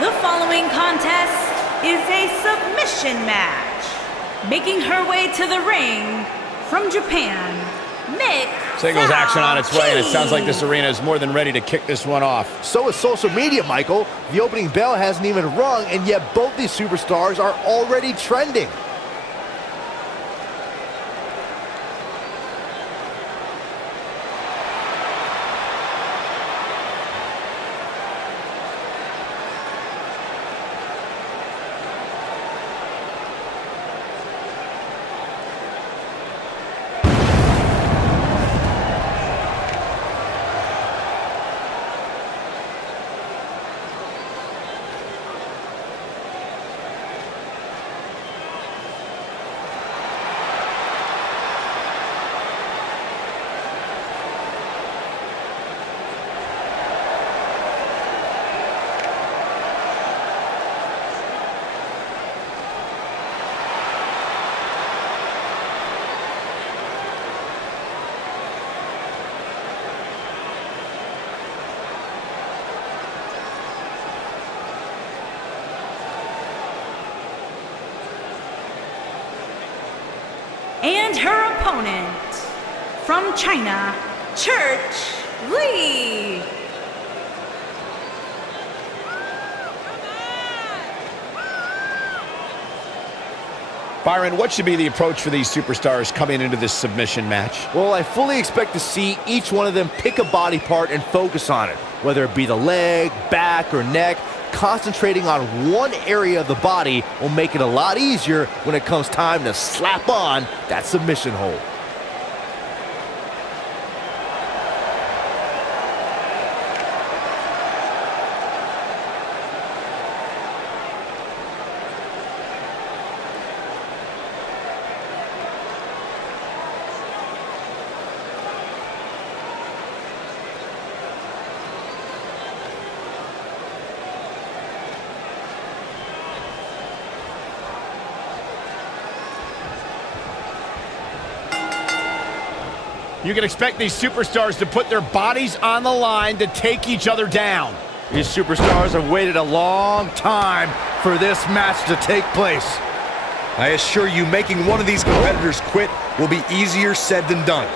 The following contest is a submission match. Making her way to the ring from Japan, Singles action on its way, and it sounds like this arena is more than ready to kick this one off. So is social media, Michael. The opening bell hasn't even rung, and yet both these superstars are already trending. And her opponent, from China, CHUN-LI. Byron, what should be the approach for these superstars coming into this submission match? Well, I fully expect to see each one of them pick a body part and focus on it, whether it be the leg, back, or neck. Concentrating on one area of the body will make it a lot easier when it comes time to slap on that submission hold. You can expect these superstars to put their bodies on the line to take each other down. These superstars have waited a long time for this match to take place. I assure you, making one of these competitors quit will be easier said than done.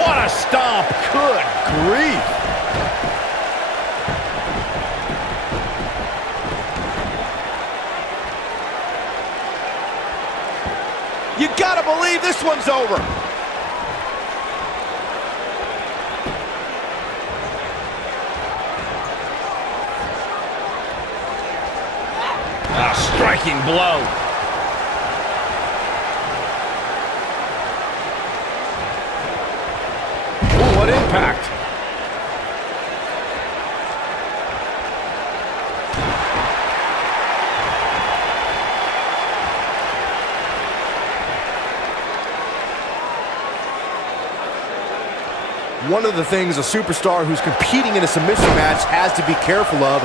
What a stomp! Good grief! You gotta believe this one's over. A striking blow. What impact! One of the things a superstar who's competing in a submission match has to be careful of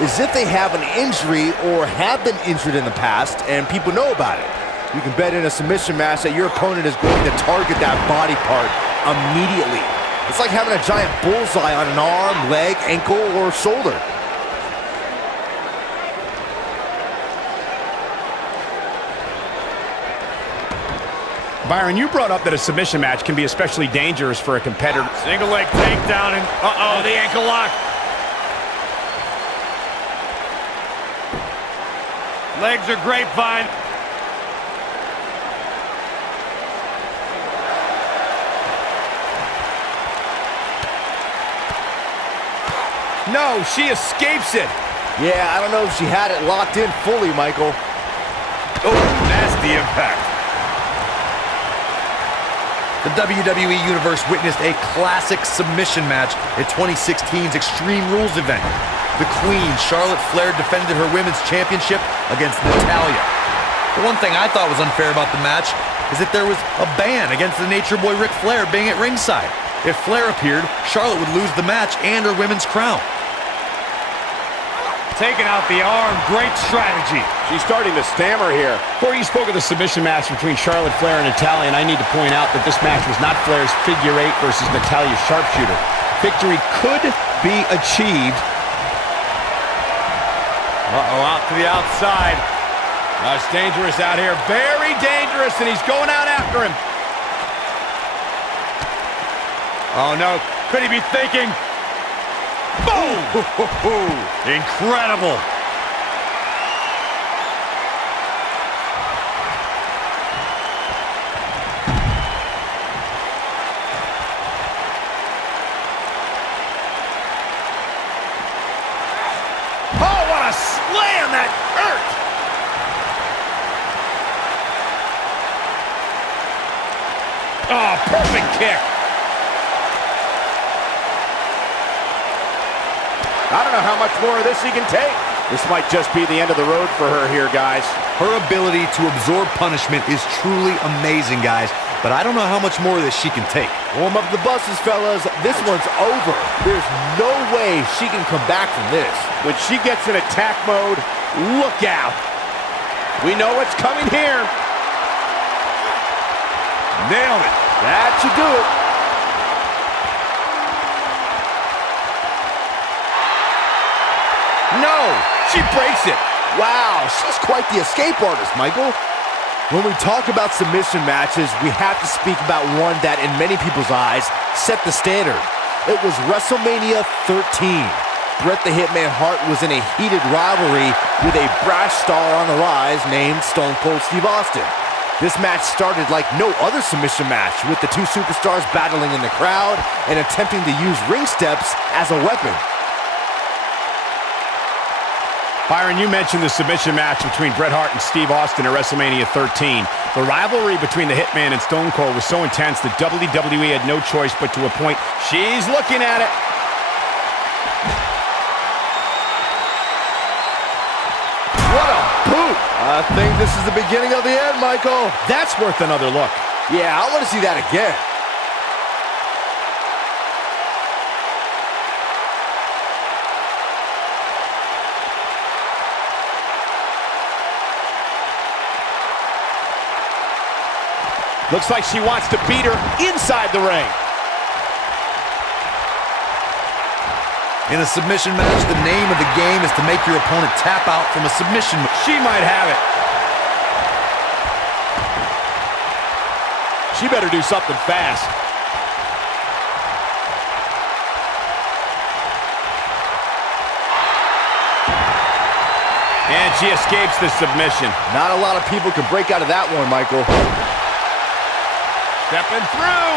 is if they have an injury or have been injured in the past and people know about it. You can bet in a submission match that your opponent is going to target that body part immediately. It's like having a giant bullseye on an arm, leg, ankle, or shoulder. Byron, you brought up that a submission match can be especially dangerous for a competitor. Single leg takedown and the ankle lock. Legs are grapevine. No, she escapes it. Yeah, I don't know if she had it locked in fully, Michael. Oh, nasty impact. The WWE Universe witnessed a classic submission match at 2016's Extreme Rules event. The Queen, Charlotte Flair, defended her Women's Championship against Natalya. The one thing I thought was unfair about the match is that there was a ban against the Nature Boy Ric Flair being at ringside. If Flair appeared, Charlotte would lose the match and her women's crown. Taking out the arm, great strategy. She's starting to stammer here. Corey, you spoke of the submission match between Charlotte Flair and Natalya, and I need to point out that this match was not Flair's figure eight versus Natalya's sharpshooter. Victory could be achieved. Out to the outside. It's dangerous out here. Very dangerous, and he's going out after him. Oh, no. Could he be thinking? Boom! Incredible. Oh, what a slam that hurt! Oh, perfect kick. I don't know how much more of this he can take. This might just be the end of the road for her here, guys. Her ability to absorb punishment is truly amazing, guys. But I don't know how much more of this she can take. Warm up the buses, fellas. This one's over. There's no way she can come back from this. When she gets in attack mode, look out. We know what's coming here. Nailed it. That should do it. No, she breaks it. Wow, she's quite the escape artist, Michael. When we talk about submission matches, we have to speak about one that, in many people's eyes, set the standard. It was WrestleMania 13. Bret the Hitman Hart was in a heated rivalry with a brash star on the rise named Stone Cold Steve Austin. This match started like no other submission match, with the two superstars battling in the crowd and attempting to use ring steps as a weapon. Byron, you mentioned the submission match between Bret Hart and Steve Austin at WrestleMania 13. The rivalry between the Hitman and Stone Cold was so intense that WWE had no choice but to appoint. She's looking at it. What a boot! I think this is the beginning of the end, Michael. That's worth another look. Yeah, I want to see that again. Looks like she wants to beat her inside the ring. In a submission match, the name of the game is to make your opponent tap out from a submission. She might have it. She better do something fast. And she escapes the submission. Not a lot of people can break out of that one, Michael. Stepping through.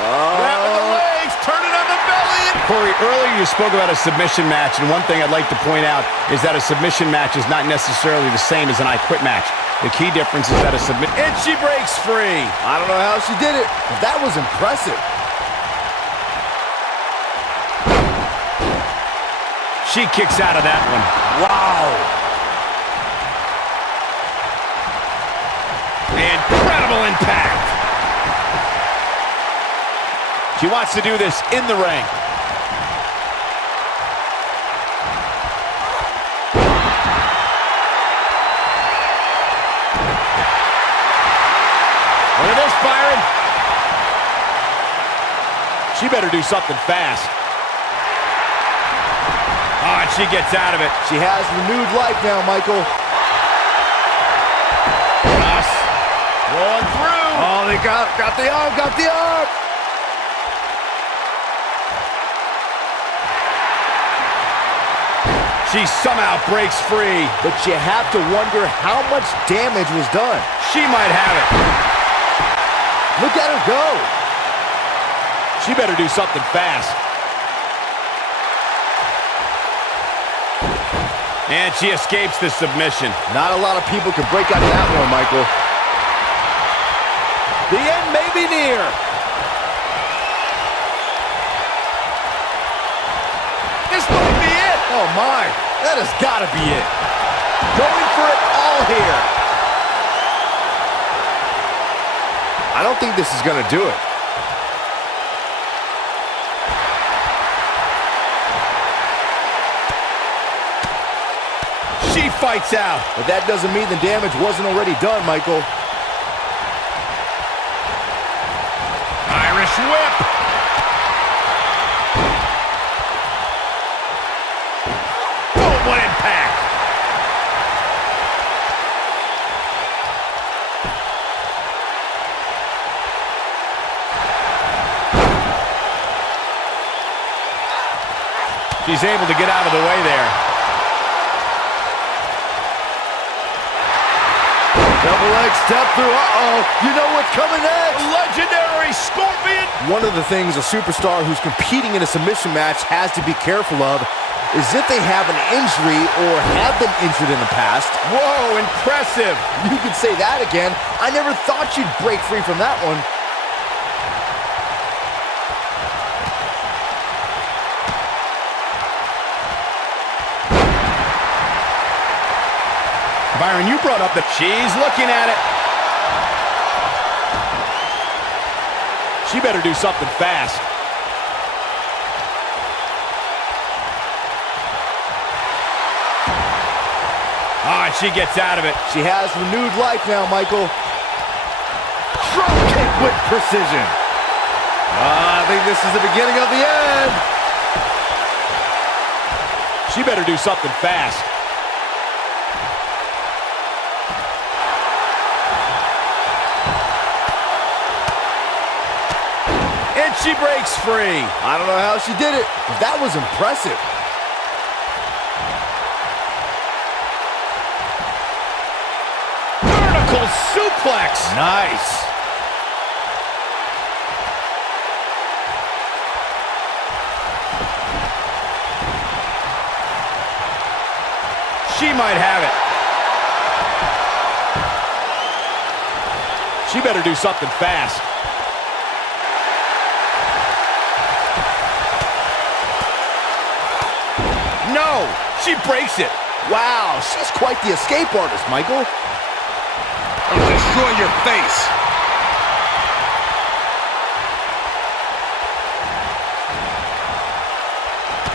Grabbing the legs, turning on the belly. Corey, earlier you spoke about a submission match, and one thing I'd like to point out is that a submission match is not necessarily the same as an I Quit match. The key difference is that a submission... And she breaks free. I don't know how she did it, but that was impressive. She kicks out of that one. Wow. Incredible impact. She wants to do this in the ring. Look at this, Byron. She better do something fast. Oh, and she gets out of it. She has renewed life now, Michael. Rolling through. Oh, they got the arm, got the arm. She somehow breaks free. But you have to wonder how much damage was done. She might have it. Look at her go. She better do something fast. And she escapes the submission. Not a lot of people can break out of that one, Michael. The end may be near. This might be it. Oh my, that has got to be it. Going for it all here. I don't think this is going to do it. fights out. But that doesn't mean the damage wasn't already done, Michael. Irish whip. Oh, what impact. She's able to get out of the way there. Double leg step through. Uh-oh. You know what's coming next. Legendary Scorpion. One of the things a superstar who's competing in a submission match has to be careful of is if they have an injury or have been injured in the past. Whoa, impressive. You could say that again. I never thought you'd break free from that one. Byron, you brought up that she's looking at it. She better do something fast. Ah, and she gets out of it. She has renewed life now, Michael. Drop kick with precision. I think this is the beginning of the end. She better do something fast. And she breaks free. I don't know how she did it, but that was impressive. Vertical suplex. Nice. She might have it. She better do something fast. No, she breaks it. Wow, she's quite the escape artist, Michael. I'll destroy your face.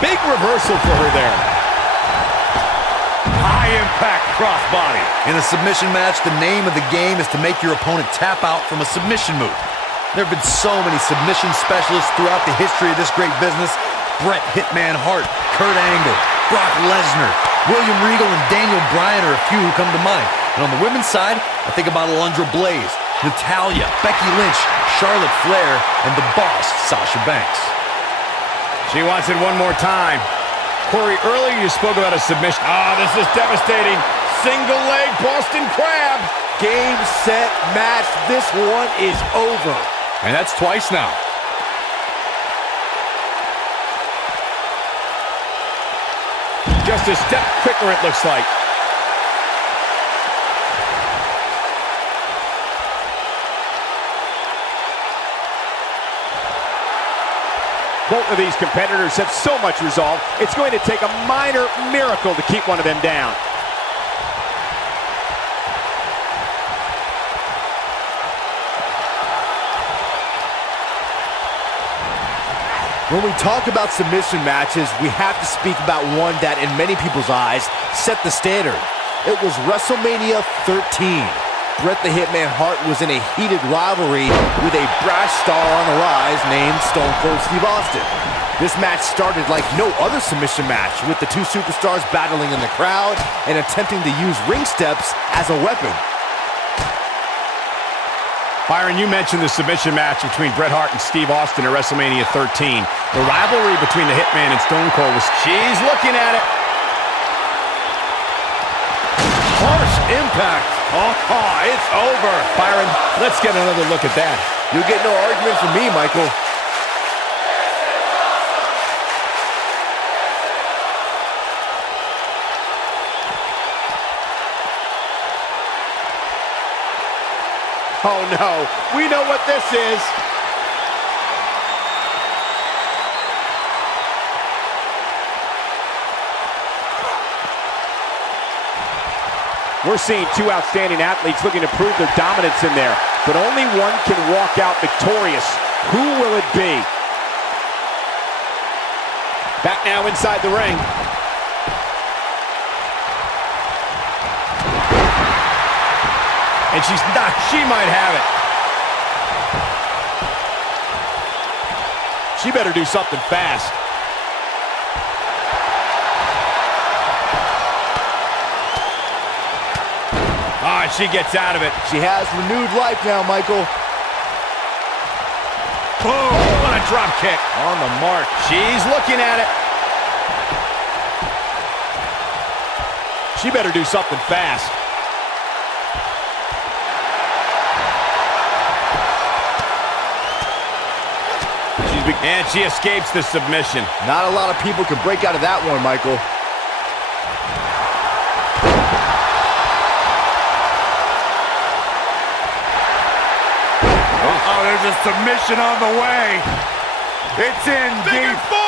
Big reversal for her there. High impact crossbody. In a submission match, the name of the game is to make your opponent tap out from a submission move. There have been so many submission specialists throughout the history of this great business. Bret Hitman Hart, Kurt Angle, Brock Lesnar, William Regal, and Daniel Bryan are a few who come to mind. And on the women's side, I think about Alundra Blaze, Natalya, Becky Lynch, Charlotte Flair, and the boss, Sasha Banks. She wants it one more time. Corey, earlier you spoke about a submission. Ah, this is devastating. Single leg Boston Crab. Game, set, match. This one is over. And that's twice now. Just a step quicker, it looks like. Both of these competitors have so much resolve, it's going to take a minor miracle to keep one of them down. When we talk about submission matches, we have to speak about one that, in many people's eyes, set the standard. It was WrestleMania 13. Bret the Hitman Hart was in a heated rivalry with a brash star on the rise named Stone Cold Steve Austin. This match started like no other submission match, with the two superstars battling in the crowd and attempting to use ring steps as a weapon. Byron, you mentioned the submission match between Bret Hart and Steve Austin at WrestleMania 13. The rivalry between the Hitman and Stone Cold was... She's looking at it. Harsh impact. Oh, it's over. Byron, let's get another look at that. You'll get no argument from me, Michael. Oh no, we know what this is. We're seeing two outstanding athletes looking to prove their dominance in there, but only one can walk out victorious. Who will it be? Back now inside the ring. And she's not. She might have it. She better do something fast. Ah, she gets out of it. She has renewed life now, Michael. Boom! What a drop kick. On the mark. She's looking at it. She better do something fast. And she escapes the submission. Not a lot of people can break out of that one, Michael. Uh-oh, there's a submission on the way. It's in Figure deep. four.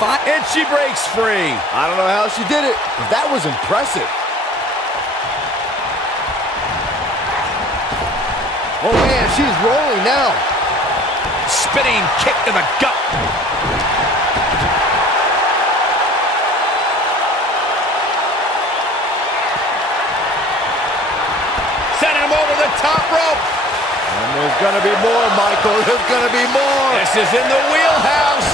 And she breaks free. I don't know how she did it, but that was impressive. Oh man, she's rolling now. Spinning kick to the gut. Sending him over the top rope. And there's gonna be more, Michael. There's gonna be more. This is in the wheelhouse.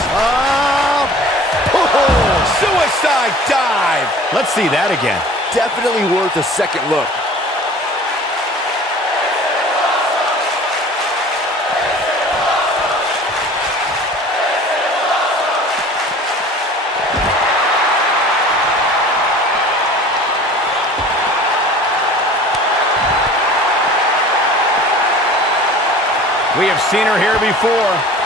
Suicide dive. Let's see that again. Definitely worth a second look. We have seen her here before.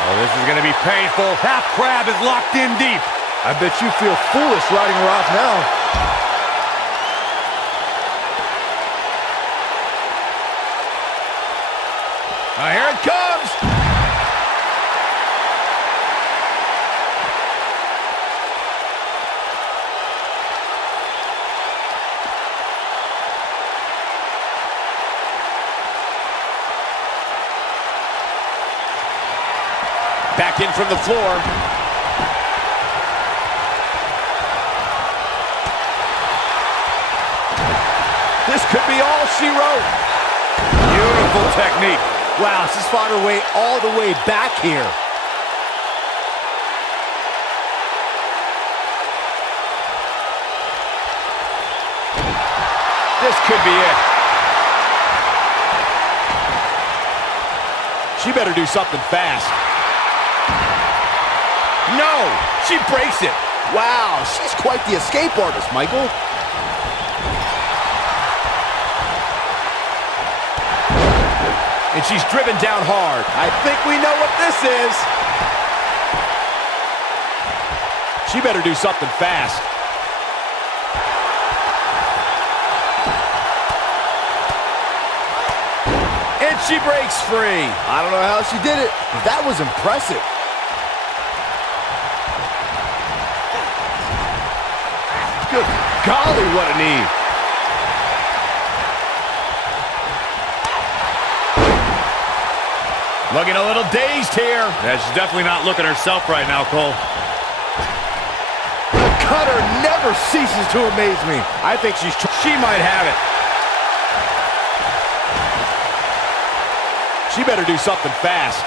Oh, this is going to be painful. Half crab is locked in deep. I bet you feel foolish riding her off now. Here it comes. Back in from the floor. This could be all she wrote. Beautiful technique. Wow, she's fought her way all the way back here. This could be it. She better do something fast. No, she breaks it. Wow, she's quite the escape artist, Michael. And she's driven down hard. I think we know what this is. She better do something fast. And she breaks free. I don't know how she did it, but that was impressive. Good golly, what a knee. Looking a little dazed here. Yeah, she's definitely not looking herself right now, Cole. The cutter never ceases to amaze me. I think she might have it. She better do something fast.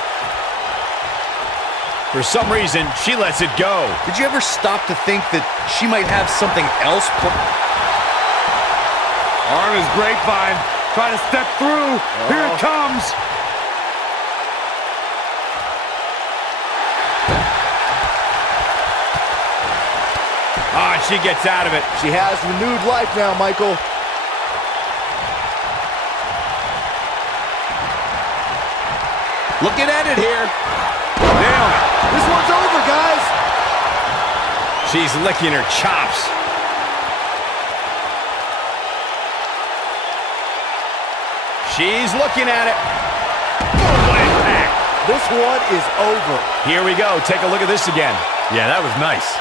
For some reason, she lets it go. Did you ever stop to think that she might have something else? Arm is grapevine. Trying to step through. Here it comes. Ah, she gets out of it. She has renewed life now, Michael. Looking at it here. Damn. This one's over, guys. She's licking her chops. She's looking at it. What impact. This one is over. Here we go. Take a look at this again. Yeah, that was nice.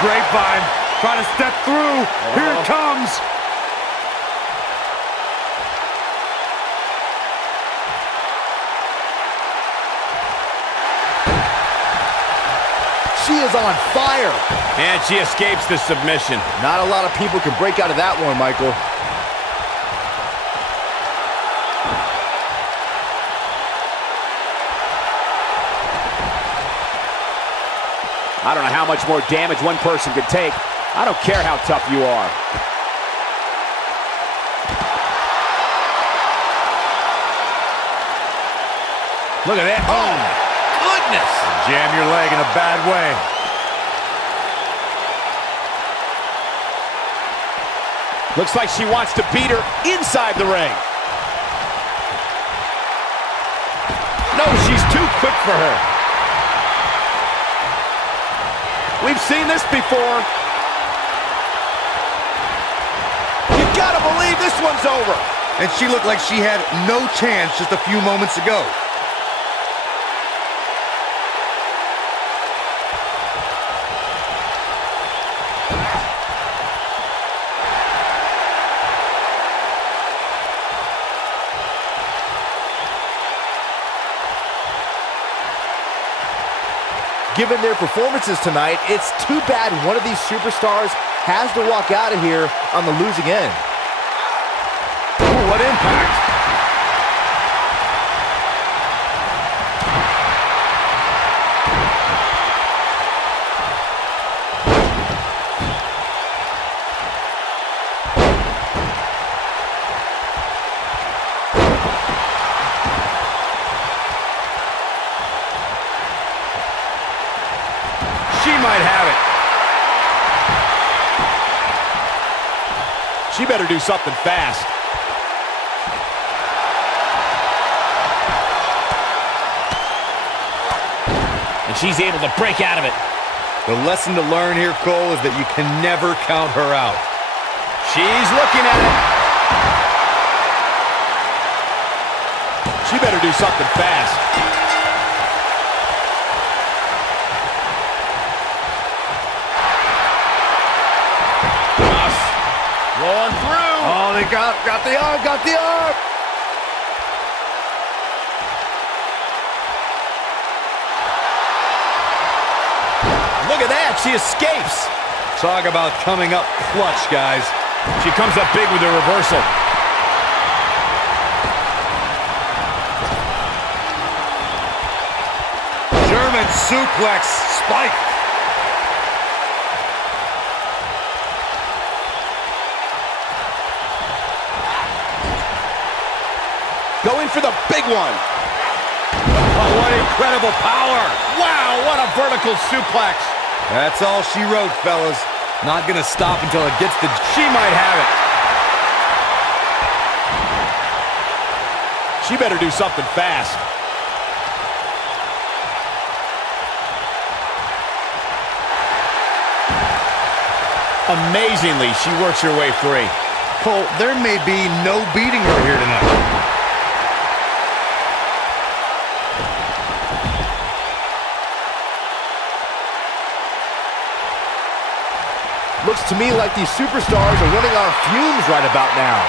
grapevine. Trying to step through. Here it comes. She is on fire. And she escapes the submission. Not a lot of people can break out of that one, Michael. I don't know how much more damage one person could take. I don't care how tough you are. Look at that. Oh, goodness. Jam your leg in a bad way. Looks like she wants to beat her inside the ring. No, she's too quick for her. We've seen this before. You gotta believe this one's over. And she looked like she had no chance just a few moments ago. Given their performances tonight, it's too bad one of these superstars has to walk out of here on the losing end. Ooh, what impact! She might have it. She better do something fast. And she's able to break out of it. The lesson to learn here, Cole, is that you can never count her out. She's looking at it. She better do something fast. Rolling through. Oh, they got the arm, got the arm. Look at that, she escapes. Talk about coming up clutch, guys. She comes up big with a reversal. German suplex, spike. Going for the big one. Oh, what incredible power. Wow, what a vertical suplex. That's all she wrote, fellas. Not gonna stop until it gets the... She might have it. She better do something fast. Amazingly, she works her way free. Cole, there may be no beating her here tonight. Looks to me like these superstars are running on fumes right about now.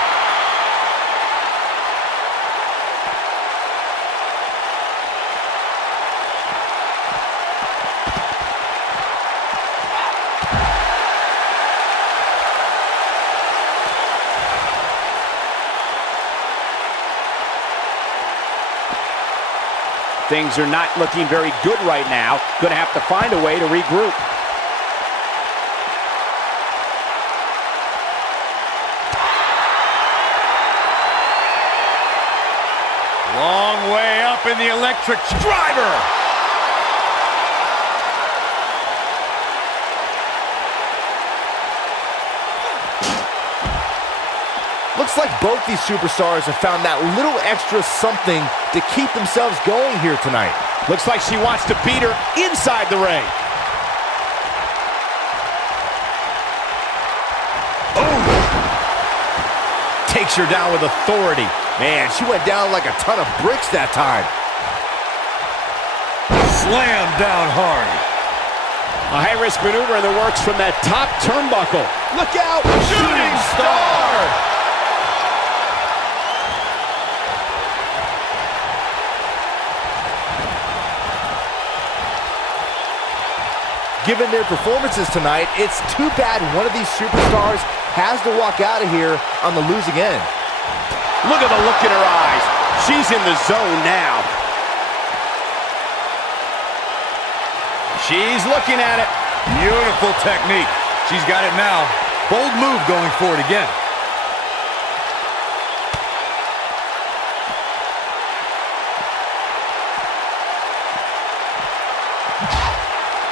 Things are not looking very good right now. Gonna have to find a way to regroup. Long way up in the electric driver. Looks like both these superstars have found that little extra something to keep themselves going here tonight. Looks like she wants to beat her inside the ring. Oh! Takes her down with authority. Man, she went down like a ton of bricks that time. Slam down hard. A high-risk maneuver in the works from that top turnbuckle. Look out! Shooting star! Given their performances tonight, it's too bad one of these superstars has to walk out of here on the losing end. Look at the look in her eyes. She's in the zone now. She's looking at it. Beautiful technique. She's got it now. Bold move going for it again.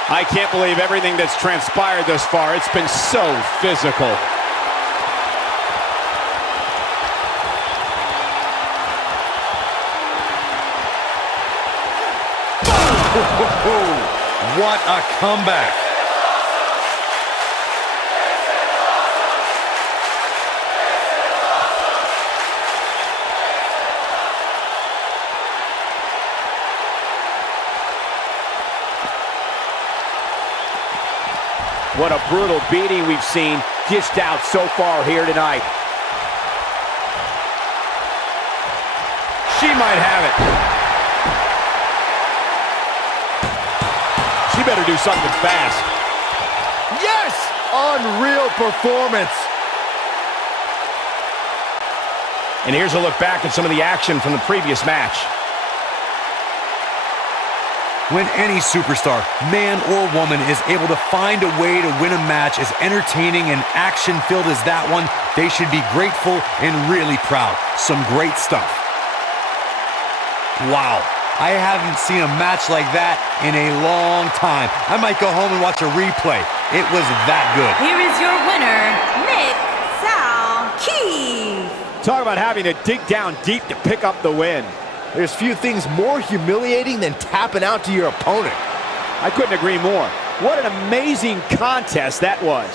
I can't believe everything that's transpired thus far. It's been so physical. What a comeback. What a brutal beating we've seen dished out so far here tonight. She might have it. She better do something fast. Yes! Unreal performance. And here's a look back at some of the action from the previous match. When any superstar, man or woman, is able to find a way to win a match as entertaining and action-filled as that one, they should be grateful and really proud. Some great stuff. Wow, I haven't seen a match like that in a long time. I might go home and watch a replay. It was that good. Here is your winner, MISAKI. Talk about having to dig down deep to pick up the win. There's few things more humiliating than tapping out to your opponent. I couldn't agree more. What an amazing contest that was.